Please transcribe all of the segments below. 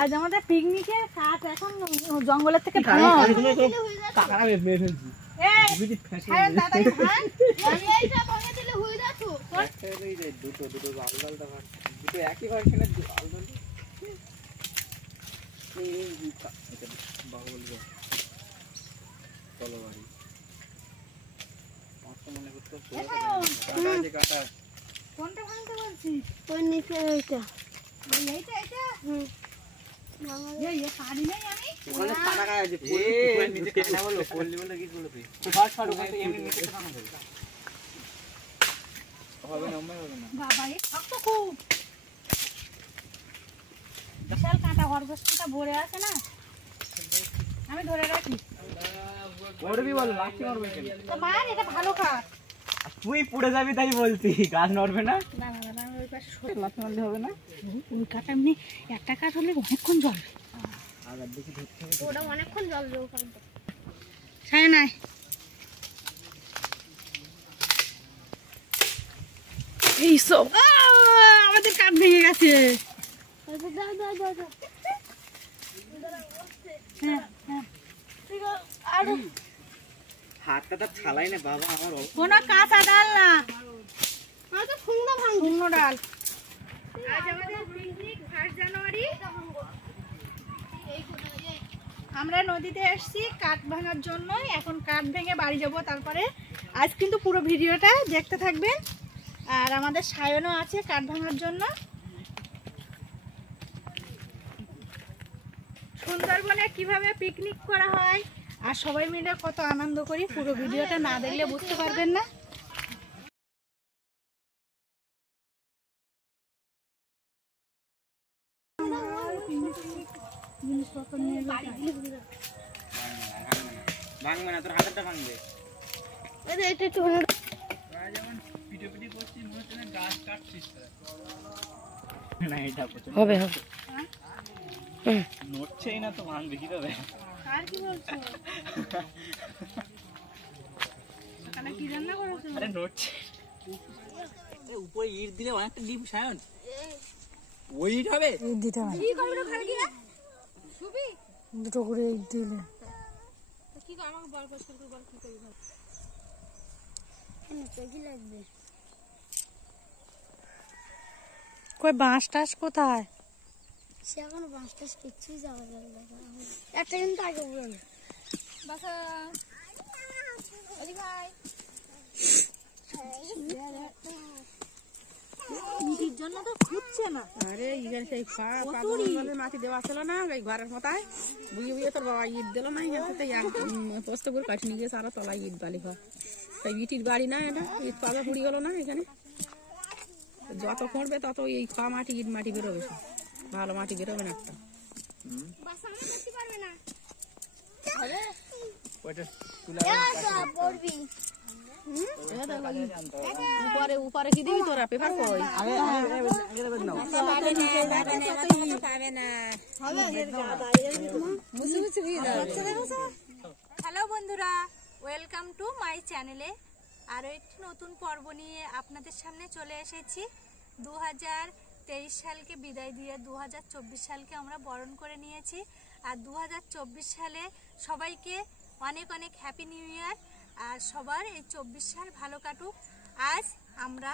আজ আমাদের পিকনিকে কাঠ এখন জঙ্গলের থেকে কোনটা ভাঙতে বলছি? ওই নিচে ওইটা। এইটা এইটা হুম এই এ পারি নাই আমি ওখানে কাটা গায় আছে ফুল নিচে কাটা বলো ফুল নিবলে কি বলবে ফাট ফাট ওখানে এমনি নিচে কাটা হবে হবে না হবে না বাবা এই শক্ত খুব বিশাল কাটা হরগসটা ভরে আছে না আমি ধরে রাখি ওরবি বল লাঠি মারবে কেন তো মার এটা ভালো কাট তুই পড়ে যাবি তাই বলতি গাছ নড়বে না না না না ওই পাশে সরে লাথি মারলে হবে না ওই কাটা এমনি একটা কাট হলে অনেকক্ষণ জ্বলবে আবার দেখি ধরতে হবে ওটা অনেকক্ষণ জ্বলবে ওখানে ছায় নাই এই সব আমাদের কাট ভেঙে গেছে দাও দাও দাও দাও হ্যাঁ হ্যাঁ ঠিক আছে আর হাতটা ছালাই না বাবা আমার কোনো কাঁচা ডাল না আচ্ছা শুকনো ডাল আজ আমাদের পিকনিক 1 জানুয়ারি আমরা নদীতে এসেছি কাঠ ভাঙার জন্য এখন কাঠ ভেঙে বাড়ি যাব তারপরে আজ কিন্তু পুরো ভিডিওটা দেখতে থাকবেন আর আমাদের সায়নও আছে কাঠ ভাঙার জন্য সুন্দরবনে কিভাবে পিকনিক করা হয় আর সবাই মিলে কত আনন্দ করি পুরো ভিডিওটা না দেখলে বুঝতে পারবেন না ভাঙবে না তোর হাতটা ভাঙবে এটা একটু যেমন পিঠে পিঠে করছি মনে হচ্ছে না গাছ কাটছিস না এটা হবে হবে নড়ছেই না তো ভাঙবে কিভাবে আর কি বলছো এখানে কি রান্না করেছো আরে নড়ছে এই উপরে ইট দিলে অনেকটা ডিম সায়ন ওই ইট হবে ইট দিতে হবে কি করবে না খালি কি সুবি দুটো করে ইট দিলে কি আমাকে বল করতে বল কি করব এখানে পেজি লাগবে কই বাঁশ টাস কোথায় সে এখন বাঁশ টাস কিছুই যাওয়া যাবে না একটা কিন্তু আগে বলুন বাসা ওদি ভাই মিটির জন্য তো খুঁজছে না আরে এখানে সেই পাগলের মাটি দেওয়া ছিল না এই ঘরের মাথায় বুঝে বুঝে তোর বাবা ইট দিল না এখানে পোস্ত করে কাটি নিয়ে গেছে আরো তলায় ইট বালি ঘর তাই ইটির বাড়ি না এটা ইট পাতা পুড়ি গেল না এখানে যত পড়বে তত এই খাওয়া মাটি ইট মাটি বেরোবে ভালো মাটি বেরোবে না একটা উপরে উপরে কি দিবি তোরা পেপার কই হ্যালো বন্ধুরা ওয়েলকাম টু মাই চ্যানেলে আরো একটি নতুন পর্ব নিয়ে আপনাদের সামনে চলে এসেছি 2023 সালকে বিদায় দিয়ে 2024 সালকে আমরা বরণ করে নিয়েছি আর 2024 সালে সবাইকে অনেক অনেক হ্যাপি নিউ ইয়ার আর সবার এই 24 সাল ভালো কাটুক আজ আমরা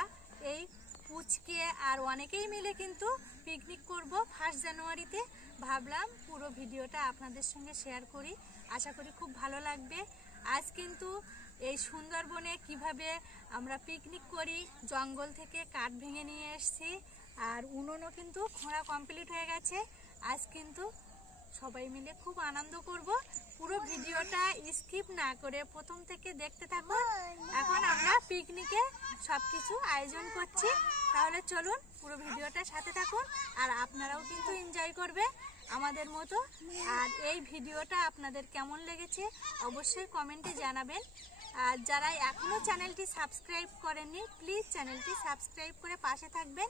এই পুচকে আর অনেকেই মিলে কিন্তু পিকনিক করব 1 জানুয়ারিতে ভাবলাম পুরো ভিডিওটা আপনাদের সঙ্গে শেয়ার করি আশা করি খুব ভালো লাগবে আজ কিন্তু এই সুন্দরবনে কিভাবে আমরা পিকনিক করি জঙ্গল থেকে কাঠ ভেঙে নিয়ে এসেছি আর উনুনও কিন্তু খোঁড়া কমপ্লিট হয়ে গেছে আজ কিন্তু সবাই মিলে খুব আনন্দ করব। পুরো ভিডিওটা স্কিপ না করে প্রথম থেকে দেখতে থাকুন। এখন আমরা পিকনিকে সবকিছু আয়োজন করছি, তাহলে চলুন পুরো ভিডিওটা সাথে থাকুন আর আপনারাও কিন্তু এনজয় করবে আমাদের মতো। আর এই ভিডিওটা আপনাদের কেমন লেগেছে অবশ্যই কমেন্টে জানাবেন। আর যারা এখনো চ্যানেলটি সাবস্ক্রাইব করেননি প্লিজ চ্যানেলটি সাবস্ক্রাইব করে পাশে থাকবেন।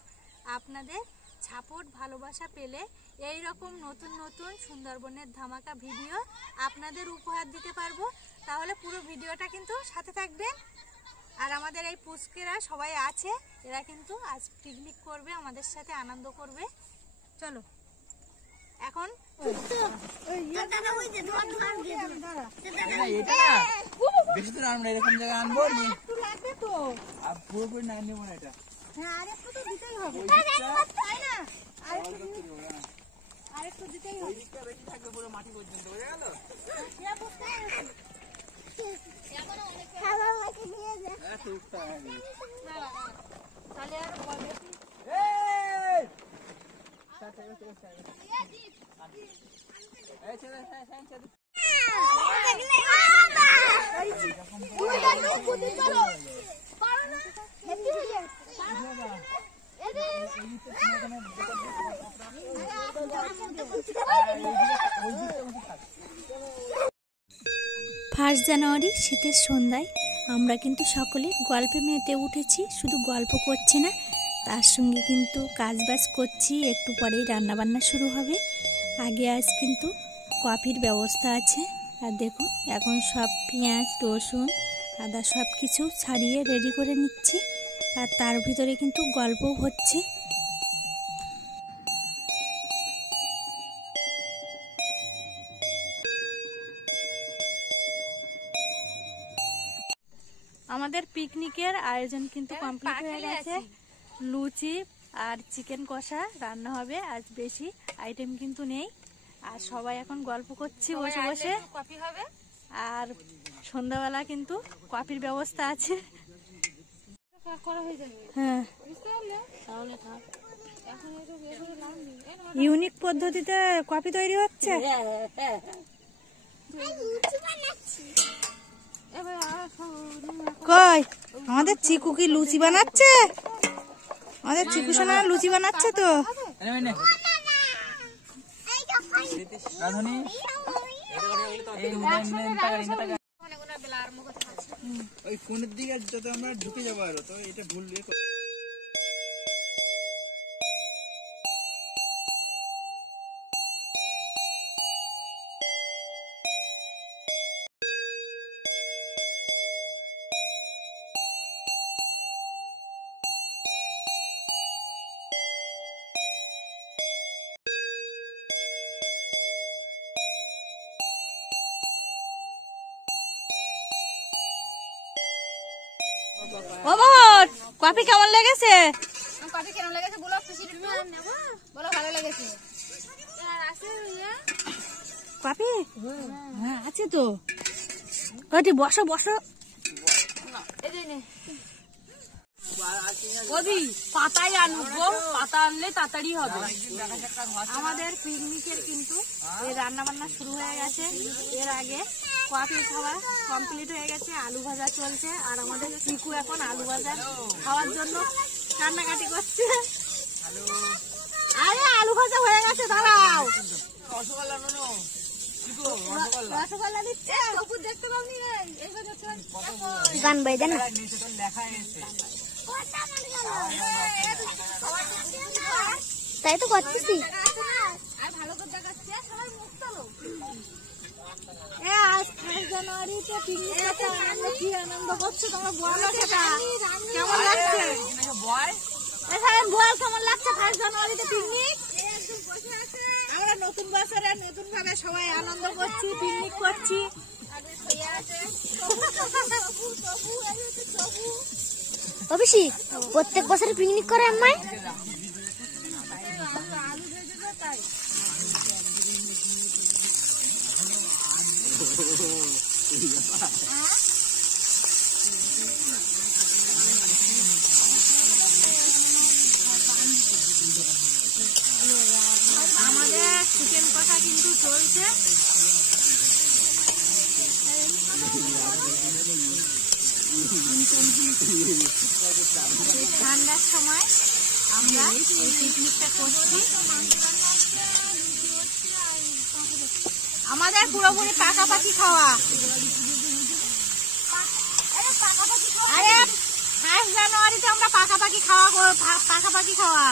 আপনাদের সাপোর্ট ভালোবাসা পেলে এই রকম নতুন নতুন সুন্দরবনের ধামাকা ভিডিও আপনাদের উপহার দিতে পারবো। তাহলে পুরো ভিডিওটা কিন্তু সাথে থাকবেন। আর আমাদের এই পুচকেরা সবাই আছে, এরা কিন্তু আজ পিকনিক করবে, আমাদের সাথে আনন্দ করবে। চলো এখন বেশি তো আমরা এরকম জায়গায় আনবো পুরোপুরি না নেবো না এটা। আরেকটু দিতেই হবে। বেশি থাকবে পুরো মাটি পর্যন্ত, বোঝা গেল? তাহলে আর বলবে ফার্স্ট জানুয়ারি শীতের সন্ধ্যায় আমরা কিন্তু সকলে গল্পে মেতে উঠেছি। শুধু গল্প করছি না, তার সঙ্গে কিন্তু কাজবাজ করছি। একটু পরেই রান্নাবান্না শুরু হবে। আগে আজ কিন্তু কফির ব্যবস্থা আছে। আর দেখুন এখন সব পেঁয়াজ রসুন আদা সব কিছু ছাড়িয়ে রেডি করে নিচ্ছি। আর তার ভিতরে কিন্তু গল্পও হচ্ছে। আমাদের পিকনিকের আয়োজন কিন্তু কমপ্লিট হয়ে গেছে। লুচি আর চিকেন কষা রান্না হবে আজ, বেশি আইটেম কিন্তু নেই। আর সবাই এখন গল্প করছি বসে বসে। কফি হবে আর সন্ধ্যাবেলা কিন্তু কফির ব্যবস্থা আছে। হ্যাঁ, ইউনিক পদ্ধতিতে কফি তৈরি হচ্ছে। কই আমাদের চিকু কি লুচি বানাচ্ছে? আমাদের চিকু সোনা লুচি বানাচ্ছে তো। ওই কোণের দিকে যত আমরা ঢুকে যাবো আরো, তো এটা ভুল কফি কেমন লেগেছে? কফি কেমন লেগেছে বলো, খুশি বলো, ভালো লেগেছে কফি? হ্যাঁ আছে তো। ওটি বসো বসো। পাতায় আনবো, পাতা আনলে তাড়াতাড়ি হবে। আমাদের পিকনিকের কিন্তু এই রান্না বান্না শুরু হয়ে গেছে। এর আগে কফি খাওয়া কমপ্লিট হয়ে গেছে, আলু ভাজা চলছে। আর আমাদের চিকু এখন আলু ভাজা খাওয়ার জন্য কান্নাকাটি করছে। আরে আলু ভাজা হয়ে গেছে, দাঁড়াও। রসগোল্লা দিচ্ছে, দেখতে পাবনি গান বাইদে না। তাই তো করতেছি। জানুয়ারিতে পিকনিক কি আনন্দ করছো তোমরা, বলো সেটা কেমন লাগছে? বল কেমন লাগছে ফার্স্ট জানুয়ারিতে পিকনিক? আমরা নতুন বছরে নতুন ভাবে সবাই আনন্দ করছি, পিকনিক করছি। অবশ্যই প্রত্যেক বছরে পিকনিক করে আম্মাই। আমাদের চিকেন কষা কিন্তু চলছে। এই ঠান্ডার সময় আমরা এই পিকনিকটা করছি। আমাদের পুরোপুরি পাকাপাকি খাওয়া। আরে 1 জানুয়ারিতে আমরা পাকাপাকি খাওয়া।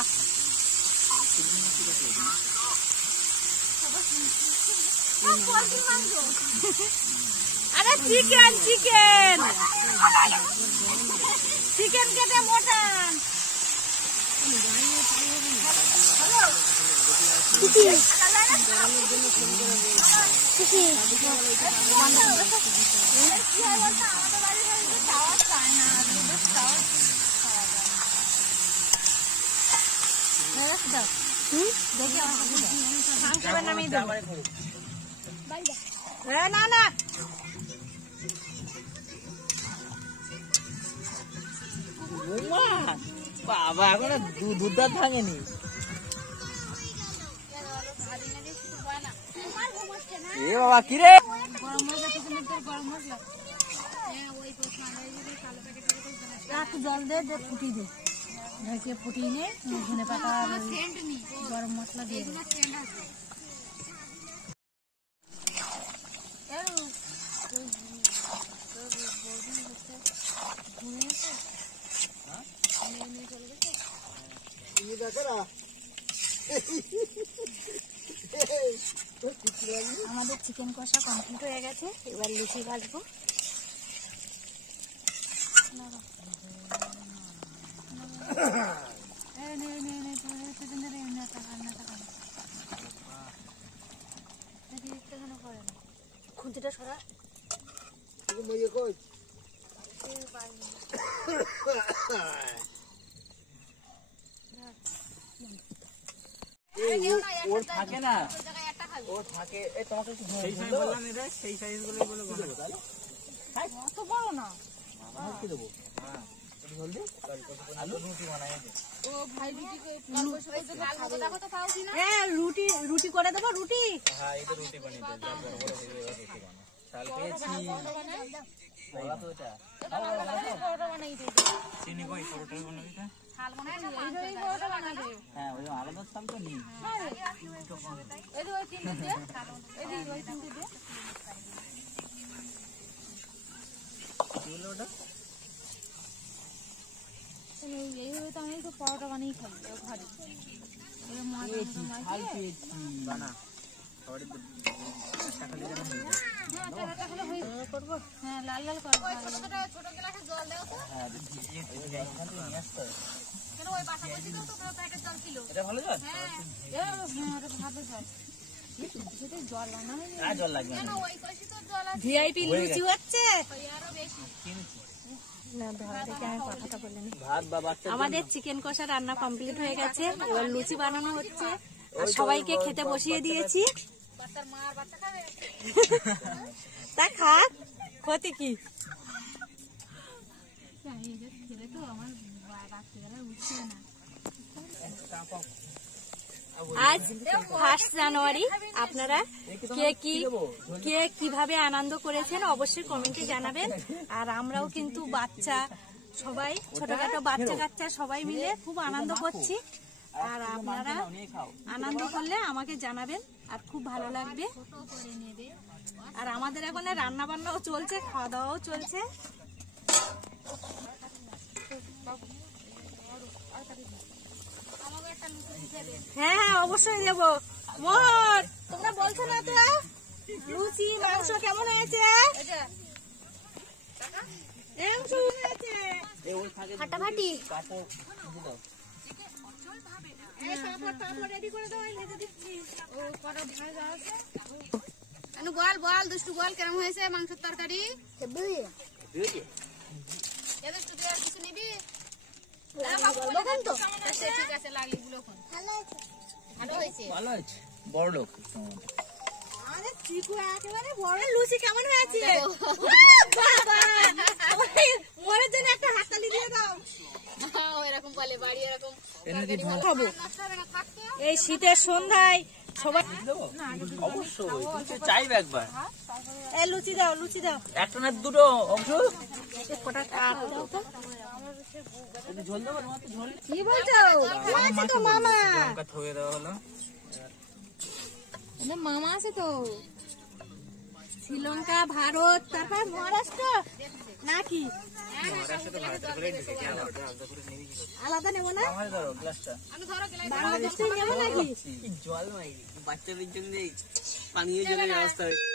আরে চিকেন কেটে মটন। না বাবা এখন দুধ ভাঙেনি। এ বাবা কি রে? একটু জল দে, ফুটি দে, ঢেকে ফুটিয়ে নে, ধনে পাতা গরম মশলা দিয়ে দে। আমাদের চিকেন কষা কমপ্লিট হয়ে গেছে, এবার লুচি ভাজবো। খুঁটিটা সরা। ওর থাকে না, ওর থাকে। তোমাকে সেই সাইজ গুলো অত বড় না। কি দেবো? রুটি করে দেবো। রুটি আলাদা চাল তো নেই। এইভাবে তো আমি তো পরোটা বানিয়ে খাই ঘরে। হ্যাঁ, লাল লাল করবো। ভিআইপি লুচি হচ্ছে। আমাদের চিকেন কষা রান্না কমপ্লিট হয়ে গেছে, এবার লুচি বানানো হচ্ছে আর সবাইকে খেতে বসিয়ে দিয়েছি। তা খাক, ক্ষতি কি? আজ 1 জানুয়ারি। আপনারা কে কিভাবে আনন্দ করেছেন অবশ্যই কমেন্টে জানাবেন। আর আমরাও কিন্তু বাচ্চা সবাই, ছোটখাটো বাচ্চা কাচ্চা সবাই মিলে খুব আনন্দ করছি। আর আপনারা আনন্দ করলে আমাকে জানাবেন, আর খুব ভালো লাগবে। আর আমাদের এখন রান্না বান্নাও চলছে, খাওয়া দাওয়াও চলছে। হ্যাঁ অবশ্যই দেবো। মোহর, তোমরা বলছো না তো লুচি মাংস কেমন হয়েছে? ফাটাফাটি। বল দুষ্টু বল, কেমন হয়েছে মাংসের তরকারি? কিছু নিবি? ঠিক আছে, লাগলি গুলো ভালো হয়েছে। বড় লোক আমাদের চিকু একেবারে বড়। লুচি কেমন হয়েছে? মোরের জন্য একটা হাততালি দিয়ে দাও। এরকম বলে বাড়ি এরকম এই শীতের সন্ধ্যায় সবাই অবশ্যই তুমি চাইবে একবার। এই লুচি দাও, লুচি দাও। একটা না দুটো অংশ কটা কাট দাও তো। একটু ঝোল দেবো, তোমার তো ঝোল কি বলছো? আছে তো মামা। লঙ্কা থয়ে দেওয়া হলো। মামা আছে তো। শ্রীলঙ্কা, ভারত, তারপর মহারাষ্ট্র নাকি মহারাষ্ট্র তো ভারতের করে ঢুকেছে, আলাদা আলাদা করে নিবি কি করে? আলাদা নেবো না? আমার ধরো গ্লাসটা। বাংলাদেশ থেকে নেবো নাকি? জল নাই, বাচ্চাদের জন্য পানীয় জলের ব্যবস্থা হয়েছে।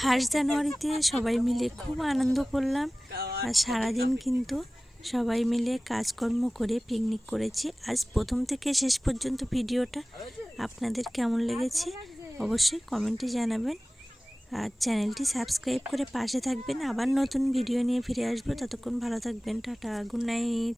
ফার্স্ট জানুয়ারিতে সবাই মিলে খুব আনন্দ করলাম। আর সারাদিন কিন্তু সবাই মিলে কাজকর্ম করে পিকনিক করেছি। আজ প্রথম থেকে শেষ পর্যন্ত ভিডিওটা আপনাদের কেমন লেগেছে অবশ্যই কমেন্টে জানাবেন। আর চ্যানেলটি সাবস্ক্রাইব করে পাশে থাকবেন। আবার নতুন ভিডিও নিয়ে ফিরে আসবো। ততক্ষণ ভালো থাকবেন। Tata, good night.